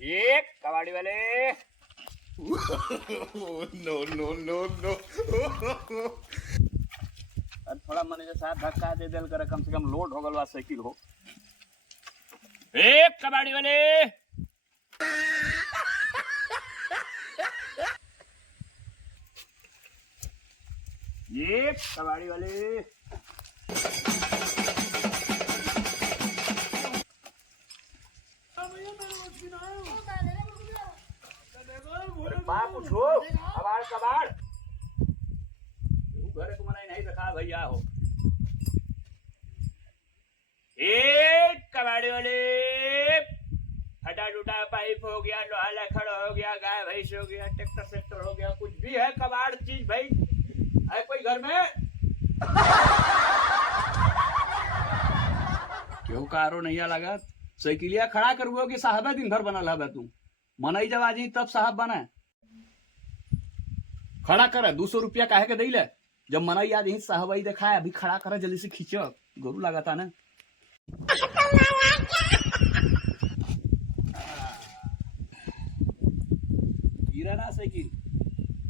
एक कबाड़ी वाले। No no no no. थोड़ा मने के साथ धक्का दे दिल करे, कम से कम लोड हो गलवा साइकिल हो। एक कबाड़ी वाले। एक कबाड़ी वाले। बाप उठो, कबाड़ कबाड़ घरे को मनाई नहीं रखा भैया हो। एक कबाड़ी वाले। फटा टूटा पाइप हो गया, लोहा लकड़ हो गया, गाय भैंस हो गया, ट्रैक्टर सेक्टर हो गया, कुछ भी है कबाड़ चीज भाई है कोई घर में? क्यों कारो नहीं लगा? साइकिलिया खड़ा करूँ कि साहब दिन भर बना ला तू मनई जब आज तब साहब बना खड़ा कर 200 रुपया काहे के दे जब मनई आज साहब आई देखा अभी खड़ा कर जल्दी से खींचो गोरू लगाता ना। गिरा ना साइकिल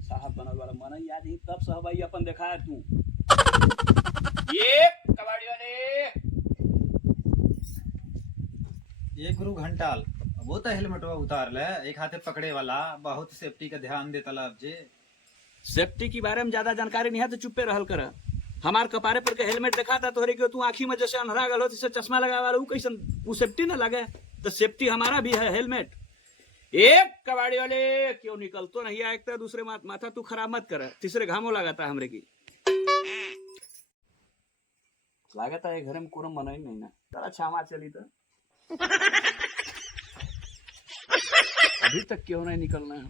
साहब बनल वाला मनई आज तब साहब आई अपन देखा तू। ये कबाड़ी वाले। ये गुरु घंटाल वो तो हेलमेटवा उतार ले, एक हाथे पकड़े वाला बहुत सेफ्टी का ध्यान देता ला। अब जे सेफ्टी के बारे में ज्यादा जानकारी नहीं है तो चुप्पे रहल कर। हमार कपारे पर के हेलमेट देखा था तोहरे के तू आंखी में जैसे अंधरा गल हो जैसे चश्मा लगा वाला कैसन वो सेफ्टी ना लगे तो सेफ्टी हमारा भी है हेलमेट। एक कबाड़ी वाले क्यों निकल तो नहीं आए तो दूसरे माथा तू खराब मत कर, तीसरे घामो लगाता है हमरे की लागत है घर में कोनो मनाई नहीं ना तारा छामा चली तो अभी तक क्यों नहीं निकलना है?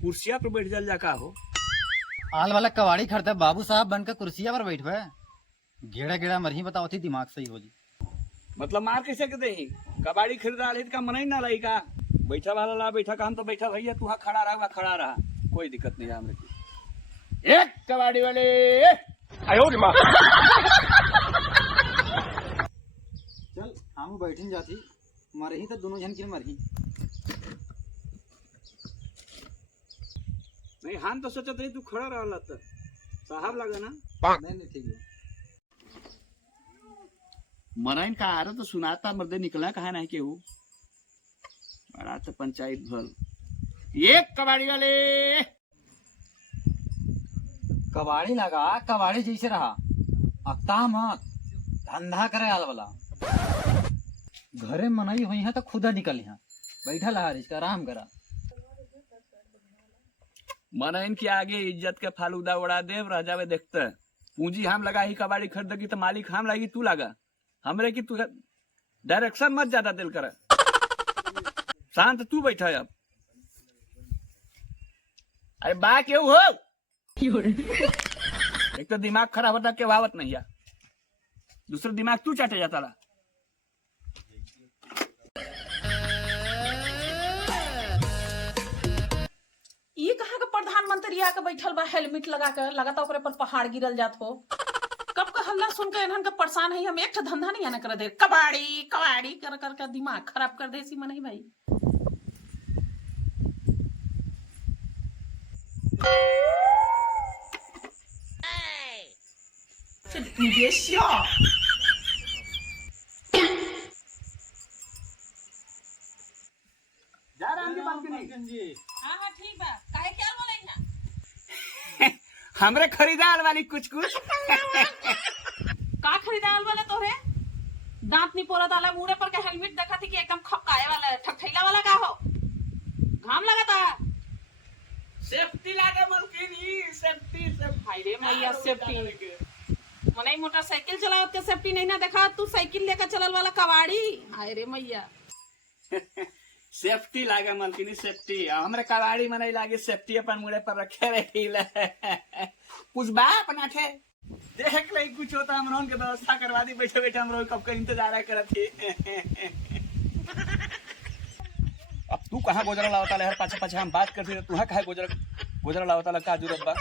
कुर्सिया पर बैठ जल जा का हो। आल वाला कवाड़ी खड़ता बाबू साहब बनकर कुर्सिया पर बैठवे गेड़ा गेड़ा मरही बताओ थी दिमाग सही हो जी। मतलब मार कैसे के दे कबाड़ी खरीदा का मन ही ना रही का बैठा वाला ला बैठा का हम तो बैठा भैया तू खड़ा रहा खड़ा रहा कोई दिक्कत नहीं है हमरे की। एक कबाड़ी वाले आयो रे मां। चल हम बैठन जाती मरही तो दोनों जन की मरही। नहीं हम तो सोचते नहीं तू खड़ा रहा तो साहब लगा ना। नहीं ठीक है मराइन का आ रहा तो सुनाता मर्दे निकला कहा नहीं के वो बड़ा तो पंचायत भल। एक कबाड़ी वाले। कबाड़ी लगा कबाड़ी जैसे रहा अक्ता मत धंधा करे आल वाला घरे मनाई हुई है तो खुदा निकल यहाँ बैठा लहा इसका आराम करा। मनाइन के आगे इज्जत के फालूदा उड़ा देव रह जावे देखते पूंजी हम लगा ही कबाड़ी खरीदेगी तो मालिक हम लगी तू लगा हमरे की तू डायरेक्शन मत ज्यादा दिल कर शांत तू बैठा अब। अरे बा क्यों हो एक तो दिमाग खराब होता के वावत नहीं है दूसरा दिमाग तू चाटे जाता ला। ये कहाँ का प्रधानमंत्री आके बैठल बा हेलमेट लगा कर लगाता ओकरे पर पहाड़ गिरल जात हो। कब का हल्ला सुन के इन्हन का परेशान है हम एक ठो धंधा नहीं आना कर दे कबाड़ी कबाड़ी कर कर का दिमाग खराब कर दे सी मन ही भाई। जा रहा है हाँ हाँ ठीक बा काहे क्या बोले ना हमरे खरीदार वाली कुछ कुछ का खरीदाल वाला तोरे दांत नहीं पोरा डाला मुड़े पर के हेलमेट देखा थी कि एकदम खपकाए वाला ठकठैला वाला का हो घाम लगाता सेफ्टी लागे मलकिनी सेफ्टी सब फायदे मैया सेफ्टी मने मोटरसाइकिल चलावत के सेफ्टी नहीं ना देखा तू साइकिल लेकर चलल वाला कबाड़ी हाय रे मैया। सेफ्टी लागे मलकिनी सेफ्टी हमरे कबाड़ी में नहीं लागे सेफ्टी अपन मुड़े पर रखे रही कुछ बा अपना थे देख ले कुछ होता हम के व्यवस्था करवा दी बैठे बैठे हम कब का इंतजार करत थी। अब तू कहाँ गोजरा लावता हर पाछे पाछे हम बात करते तू कहाँ गोजरा लावता का जरूरत बा।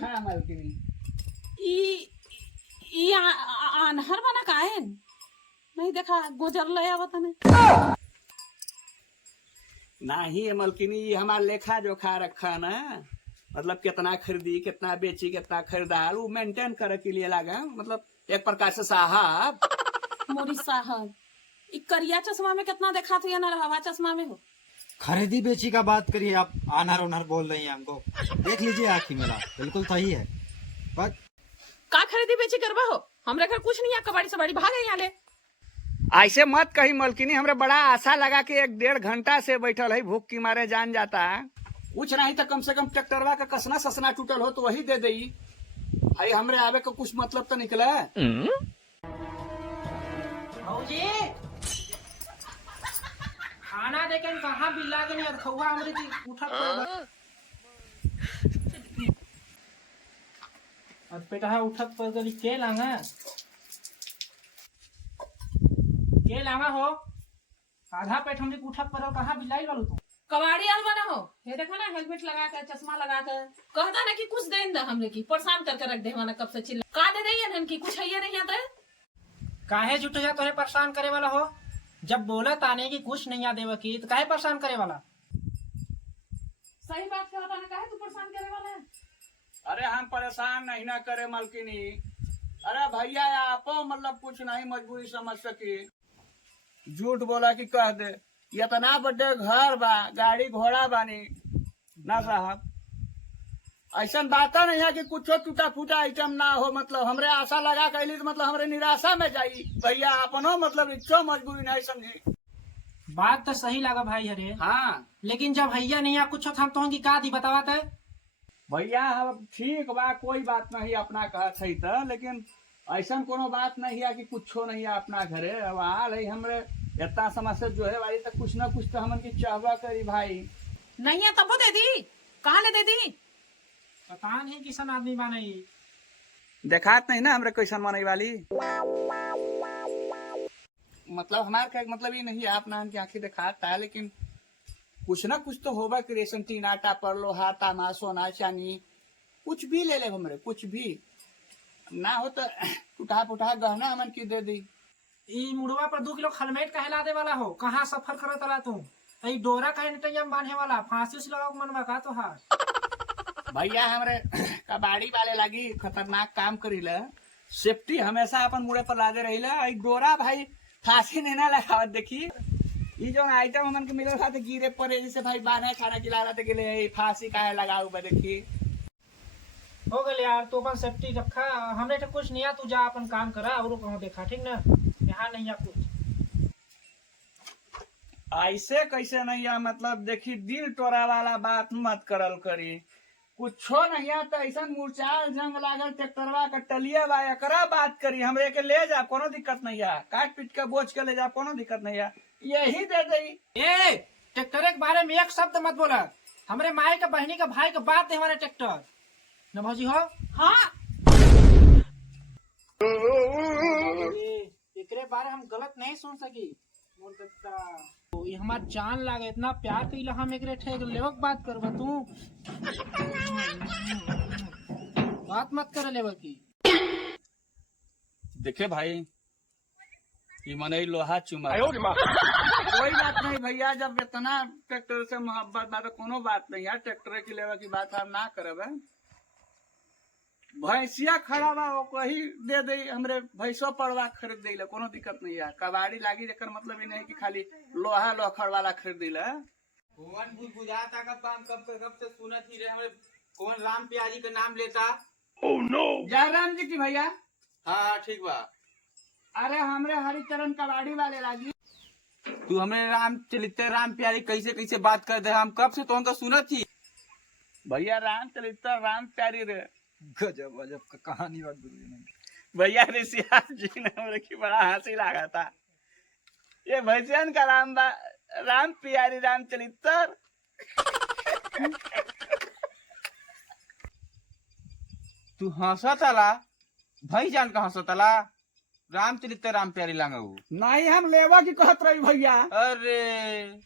हाँ मलकिनी ई अनहर बना काहे नहीं देखा गोजर ले आवत ने नहीं ये मलकिनी, ये हमारा लेखा जोखा रखा ना, मतलब कितना खरीदी, कितना बेची, कितना खरीदार, वो मेंटेन करे के लिए लगा, मतलब एक प्रकार से साहब। मोरी साहब इ करिया चश्मा में कितना देखा था ना हवा चश्मा में हो। खरीदी बेची का बात करिए आप, आनर ओनर बोल रही हैं हमको। देख लीजिए आँखी मेरा बिल्कुल सही है। बस का खरीदी बेची करबा हो, हमरे घर कुछ नहीं है, कबाड़ी सबाड़ी भागे यहाँ ले। ऐसे मत कही मलकिनी, हमरे बड़ा आशा लगा कि 1-1.5 घंटा से बैठल है, भूख की मारे जान जाता है। कुछ नहीं तो कम से कम ट्रैक्टरवा का कसना ससना टूटल हो तो वही दे दई। भाई हमरे आवे का कुछ मतलब तो निकला। भौजी खाना देके कहाँ बिल्ला के नहीं अरखुआ हमरे की उठा और पेटा उठक पर गली के लांगा हो आधा पेट हमरे उठक पर कहाँ बिलाई वालू तू कबाड़ी अलवा ना हो, ये देखो ना हेलमेट लगा कर चश्मा लगा कर कहता ना कि कुछ देन दा हमरे की परेशान करके रख दे माना कब से चिल्ला का दे रही है की कुछ है ये नहीं आता। काहे जुट जा तोहे परेशान करे वाला हो, जब बोला ताने की कुछ नहीं आ देवा की तो काहे परेशान करे वाला। सही बात कहता ना, काहे तू परेशान करे वाला है। अरे हम परेशान नहीं ना करे मलकिनी, अरे भैया आपो मतलब कुछ नहीं मजबूरी समझ सकी, झूठ बोला कि कह दे, इतना बड़े घर बा, गाड़ी घोड़ा बानी ना साहब, ऐसा बात नहीं है कि कुछ टूटा फूटा आइटम ना हो, मतलब हमरे आशा लगा कैली तो मतलब हमरे निराशा में जाई। भैया अपनो मतलब इच्छो मजबूरी नहीं समझी। बात तो सही लगा भाई हरे, हाँ लेकिन जब भैया नहीं आ कुछ हम तो का दी बतावा थे भैया, अब ठीक बा कोई बात नहीं अपना कहत है तो, लेकिन ऐसा कोनो बात नहीं है कि कुछो नहीं है अपना घरे। अब आल है हमरे इतना समस्या जो है वाली, तो कुछ ना कुछ तो हमन की चाहवा करी भाई। नहीं है तब दे दी, कहाँ ले दे दी। पता नहीं किसान आदमी बने देखात नहीं ना हमरे कैसन मनाई वाली, मतलब हमारे का मतलब ये नहीं है अपना की आंखें दिखाता है, लेकिन कुछ ना कुछ तो होगा कि रेशन टीन आटा पर लोहा तामा सोना चांदी कुछ भी ले ले हमरे, कुछ भी ना हो तो उठा पुठा गहना हमन की दे दी। ई मुड़वा पर 2 किलो खलमेट कहे लादे वाला हो, कहाँ सफर करत रहा तू, ई डोरा कहे नटैया में बांधे वाला, फांसी से लगाओ मनवा का तो हार। भैया हमरे कबाड़ी वाले लगी खतरनाक काम करीला, सेफ्टी हमेशा अपन मुड़े पर लादे रहीला। ई डोरा भाई फांसी नहीं ना लगावत, देखी ये जो आइटम हमन के मिलल था गिरे पड़े, जैसे भाई बाने खाना खिला रहा के फांसी काहे लगाऊ बा, देखी हो गए यार, तू अपन सेफ्टी रखा, हमने तो कुछ नहीं आ, तू जा अपन काम करा और कहूँ देखा, ठीक ना, यहाँ नहीं आ कुछ। ऐसे कैसे नहीं है, मतलब देखी दिल टोरा वाला बात मत करल करी, कुछो नहीं है तो ऐसा मुरचाल जंग लागल ट्रैक्टरवा का टलिया बा, एकरा बात करी, हमरे के ले जा कोनो दिक्कत नहीं है, काट पीट के बोझ के ले जा कोनो दिक्कत नहीं है, यही दे दई। ए ट्रैक्टर के बारे में एक शब्द मत बोला, हमरे माई का बहनी का भाई का बात है हमारे ट्रैक्टर न भौजी हो। हाँ एकरे बारे हम गलत नहीं सुन सकी, ये हमार जान लागे, इतना प्यार कइला हम एकरे ठेक लेवक बात करबा, तू बात मत कर लेवक की। देखे भाई ये मनई लोहा चुमा कोई बात नहीं भैया, जब इतना ट्रैक्टर से मोहब्बत बा तो कोनो बात नहीं है, ट्रैक्टर की लेवा की बात हम ना करब। भैंसिया खड़ा बा वो कही दे दे, हमरे भैंसो पड़वा खरीद दे, कोनो दिक्कत नहीं है। कबाड़ी लागी जेकर मतलब ही नहीं कि खाली लोहा लोखड़ वाला खरीद दिला। कौन बुझाता का काम कब से सुनत ही रहे, हमें कौन राम प्यारी का नाम लेता। oh, no. जयराम जी की भैया। हाँ ठीक बा। अरे हमरे हरिचरण कबाड़ी वाले लागी। तू हमें राम चलित्र राम प्यारी कैसे कैसे बात कर दे, हम कब से तो सुनत थी। भैया राम चलित्र राम प्यारी रे, गजब गजब का कहानी बात भैया ऋषियाज जी ने हमरे की बड़ा हंसी लगा था। ये भैसियन का राम राम प्यारी राम चरित्र। तू हंसा तला भाई जान का हंसा तला, राम चरित्र राम प्यारी लांगू नहीं हम लेवा की कहत रही भैया। अरे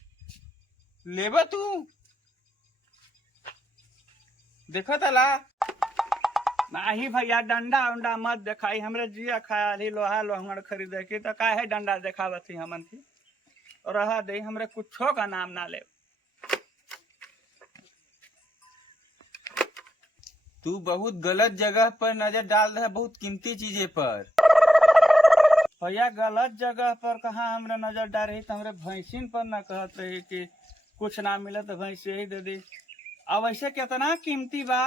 लेबा तू देखा तला नहीं भैया डंडा उंडा मत दिखाई हमरे जिया खाली लोहा लोहंगड़ खरीदे की तो काहे डंडा दिखावती हमन की रह दे हमरे कुछो का नाम ना ले। तू बहुत गलत जगह पर नजर डाल रहा है, बहुत कीमती चीजें पर। भैया गलत जगह पर कहाँ हमरे नजर डाल रही तो हमरे भैंसिन पर न कहत रही कि कुछ ना मिले तो भैंस यही दे दी। अब ऐसे कितना कीमती बा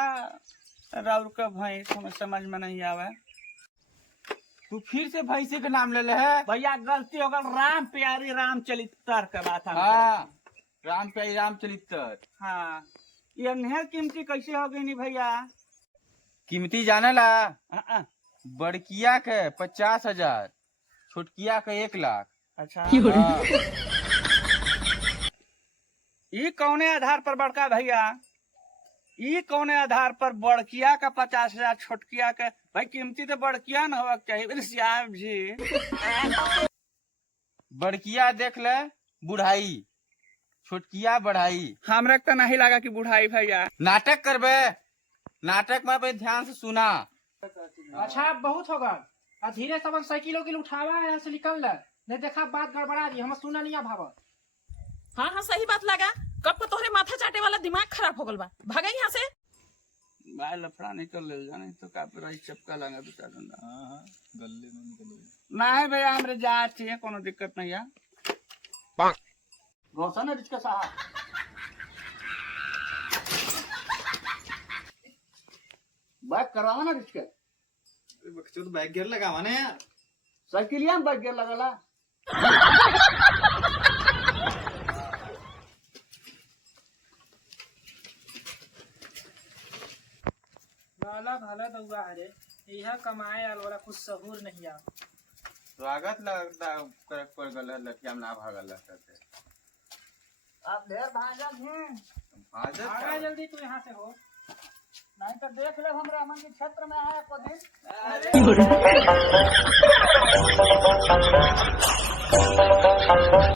राउर का भैंस हमें समझ में नहीं आवे। तू फिर से भैंसे का नाम ले ले है। भैया गलती हो गल राम प्यारी रामचरित्र का बात है। हाँ राम प्यारी रामचरित्र। हाँ ये निहार कीमती कैसे हो गई नी भैया? कीमती जाने ला हाँ, बड़किया के 50,000, छोटकिया के 1 लाख। अच्छा हाँ। ये कौने आधार पर बड़का भैया? ये कौने आधार पर बड़किया का 50,000 छोटकिया के? भाई कीमती तो बड़किया न होगा चाहिए श्याम जी। बड़किया देख ले बुढ़ाई, छोटकिया बढ़ाई। हमरा तो नहीं लगा कि बुढ़ाई भैया। नाटक करबे, नाटक में पे ध्यान से सुना। अच्छा बहुत होगा। आ धीरे से साइकिल उकिल उठावा यहाँ से निकल ले, नहीं देखा बात गड़बड़ा दी, हम सुना नहीं भावा। हाँ हाँ सही बात लगा। कब को तोहरे माथा चाटे वाला दिमाग खराब हो गल बा। भागा यहाँ से। भाई लफड़ा निकल ले जाने तो काफी रही चपका लगा दो 4 डंडा। गले में निकल नहीं भैया हमरे जा चाहिए कोनो दिक्कत नहीं है। घोषण है रिचका साहब। बैक करवावा ना रिचका। बच्चों तो बैक गियर लगावा ना यार। साइकिलिया में बैक गियर लगला। लाला भाला दउआ अरे यह कमाए आल वाला कुछ सहूर नहीं आ। स्वागत लगता कर पर गलत लठिया में ना भागल रहते। आप ढेर भाजल हैं। आगा जल्दी तू यहाँ से हो, नहीं तो देख ले हमरा मन के क्षेत्र में आया को दिन।